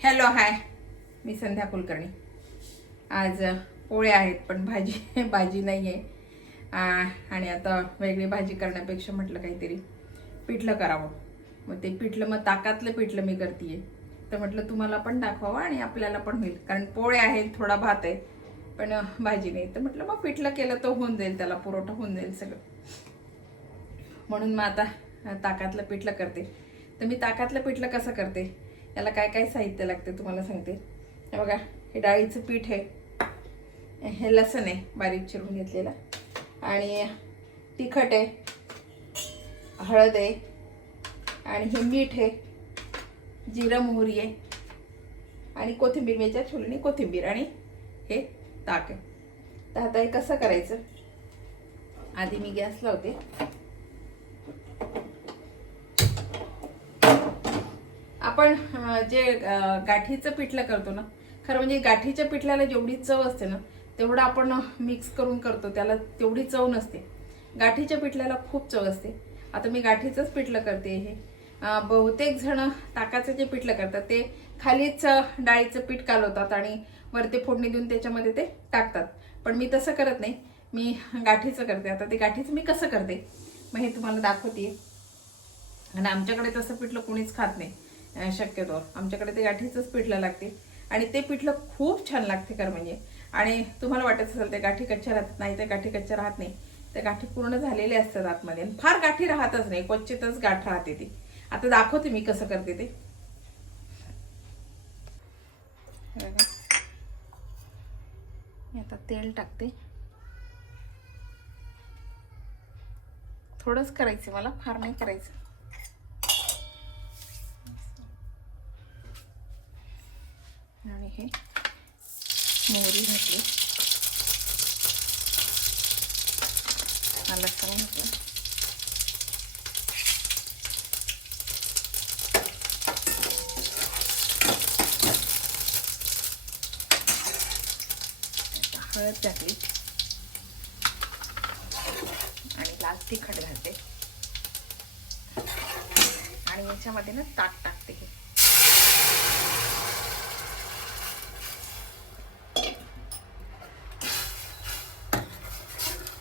Hello hi, मी संध्या कुलकर्णी. आज पोळ्या आहेत पण भाजी नाही आहे. आणि आता वेगळी भाजी करण्यापेक्षा म्हटलं काहीतरी पिठलं करावं. मग ते पिठलं, मग ताकातलं पिठलं मी करते. तर म्हटलं तुम्हाला पण दाखवावं आणि आपल्याला पण होईल, कारण पोळ्या आहेत, थोडा भात आहे पण भाजी नाही. तर म्हटलं मग पिठलं केलं तर होऊन जाईल, त्याला पुरवठा होऊन जाईल सगळं. म्हणून मग आता ताकातलं पिठलं करते. तर मी ताकातलं पिठलं कसं करते, याला काय काय साहित्य लागते तुम्हाला सांगते. हे बघा, हे डाळीचं पीठ आहे, हे लसूण आहे बारीक चिरून घेतलेला, आणि तिखट आहे, हळद आहे, आणि हे मीठ आहे, जिरं मोहरी आहे, आणि कोथिंबीर, याच्या छोलीने कोथिंबीर, आणि हे ताक आहे. तर आता हे कसं करायचं, आधी मी गॅस लावते. आपण जे गाठीचं पिठलं करतो ना, खरं म्हणजे गाठीच्या पिठल्याला जेवढी चव असते ना, तेवढं आपण मिक्स करून करतो त्याला तेवढी चव नसते. गाठीच्या पिठल्याला खूप चव असते. आता मी गाठीचंच पिठलं करते. हे बहुतेक जण ताकाचं जे पिठलं करतात ते खालीच डाळीचं पीठ कालवतात आणि वरती फोडणी देऊन त्याच्यामध्ये ते टाकतात. पण मी तसं करत नाही, मी गाठीचं करते. आता ते गाठीचं मी कसं करते मग हे तुम्हाला दाखवते. आणि आमच्याकडे तसं पिठलं कोणीच खात नाही शक्यतो. आमच्याकडे ते गाठीचंच पिठलं लागते आणि ते पिठलं खूप छान लागते खरं म्हणजे. आणि तुम्हाला वाटत असेल ते गाठी कच्च्या राहत नाही, ते गाठी कच्च्या राहत नाही. त्या गाठी पूर्ण झालेले असतात आतमध्ये, फार गाठी राहतच नाही, क्वचितच गाठ राहते ती. आता दाखवते मी कसं करते ते. मी आता तेल टाकते. थोडंच करायचं मला, फार नाही करायचं. आणि हे मोहरी घातली, लसूण घातलं, हळद घातली, आणि लाल तिखट घालते, आणि याच्यामध्ये ना ताक टाकते. हे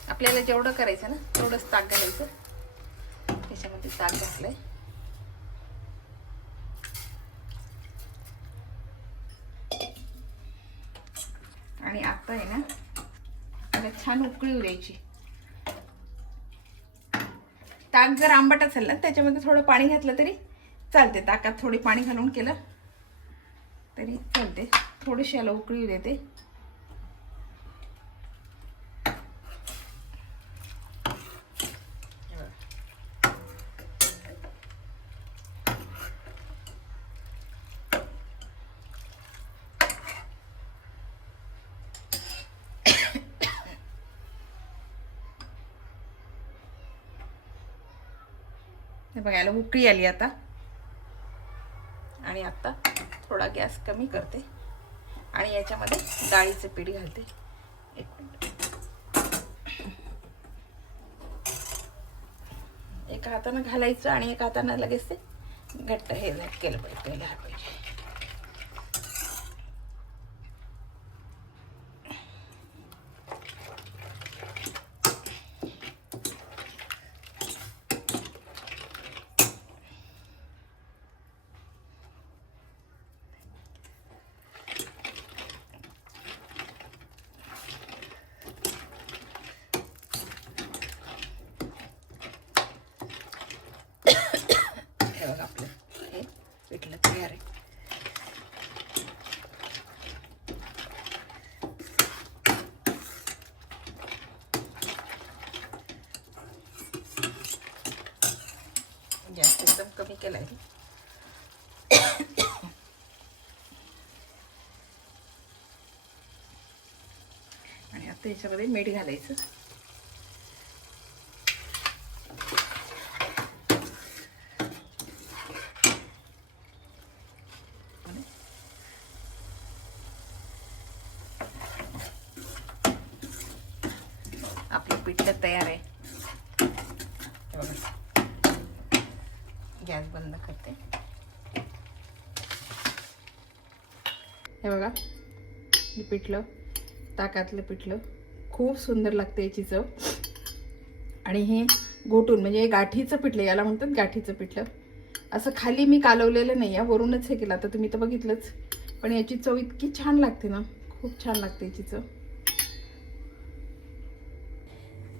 आपल्याला जेवढं करायचं ना तेवढंच ताक घालायचं. त्याच्यामध्ये ताक घातलंय, आणि आता आहे ना त्याला छान उकळी द्यायची. ताक जर आंबट असेल ना त्याच्यामध्ये थोडं पाणी घातलं तरी चालते. ताकात थोडी पाणी घालून केलं तरी चालते. थोडीशी याला उकळी देते. हे बघा, याला उकळी आली आता. आणि आता थोडा गॅस कमी करते आणि याच्यामध्ये डाळीचं पीठ घालते. एक मिनिट, एका हातानं घालायचं आणि एका हातानं लगेच ते घट्ट हे केलं पाहिजे. हे बघा, आपलं हे पिठलं तयार आहे. गॅस एकदम कमी केला आहे. आणि आता याच्यामध्ये मीठ घालायचं. आपलं पिठलं तयार आहे. गॅस बंद करते. हे बघा, हे पिठलं, ताकातलं पिठलं खूप सुंदर लागते याची चव. आणि हे घोटून म्हणजे गाठीचं पिठलं, याला म्हणतात गाठीचं पिठलं. असं खाली मी कालवलेलं नाही आहे, वरूनच हे केलं. आता तुम्ही तर बघितलंच, पण याची चव इतकी छान लागते ना, खूप छान लागते याची चव.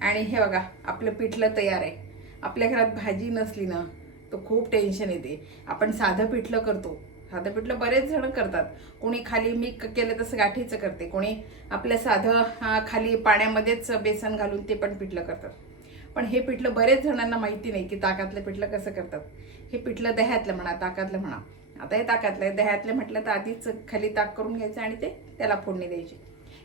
आणि हे बघा, आपलं पिठलं तयार आहे. आपल्या घरात भाजी नसली ना तर खूप टेन्शन येते. आपण साधं पिठलं करतो, साधं पिठलं बरेच जण करतात. कोणी खाली मी केलं तसं गाठीचं करते, कोणी आपलं साधं खाली पाण्यामध्येच बेसन घालून ते पण पिठलं करतात. पण हे पिठलं बरेच जणांना माहिती नाही की ताकातलं पिठलं कसं करतात. हे पिठलं दह्यातलं म्हणा, ताकातलं म्हणा. आता हे ताकातलं आहे, दह्यातलं म्हटलं तर आधीच खाली ताक करून घ्यायचं आणि ते त्याला फोडणी द्यायची.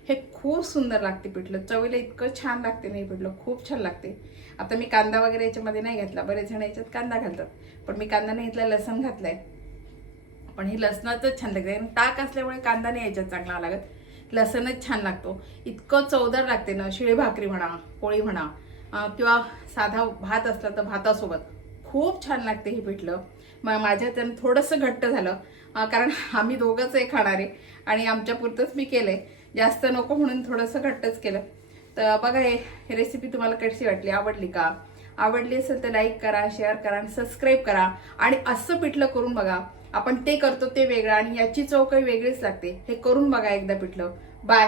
हे खूप सुंदर लागते पिठलं, चवीला इतकं छान लागते ना हे पिठलं, खूप छान लागते. आता मी कांदा वगैरे याच्यामध्ये नाही घातला, बरेच जण याच्यात कांदा घालतात, पण मी कांदा नाही घेतला, लसण घातलाय. पण हे लसणाचंच छान लागते, ताक असल्यामुळे कांदा नाही याच्यात चांगला लागत, लसणच छान लागतो. इतकं चवदार लागते ना, शिळी भाकरी म्हणा, पोळी म्हणा, किंवा साधा भात असला तर भातासोबत खूप छान लागते हे पिठलं. मग माझ्या त्यानं थोडंसं घट्ट झालं, कारण आम्ही दोघंच हे खाणारे आणि आमच्या पुरतंच मी केलंय, जास्त नको म्हणून थोडंसं घट्टच केलं. तर बघा, हे रेसिपी तुम्हाला कशी वाटली, आवडली का? आवडली असेल तर लाईक करा, शेअर करा आणि सबस्क्राईब करा. आणि असं पिठलं करून बघा, आपण ते करतो ते वेगळं आणि याची चव काही वेगळीच लागते. हे करून बघा एकदा पिठलं. बाय.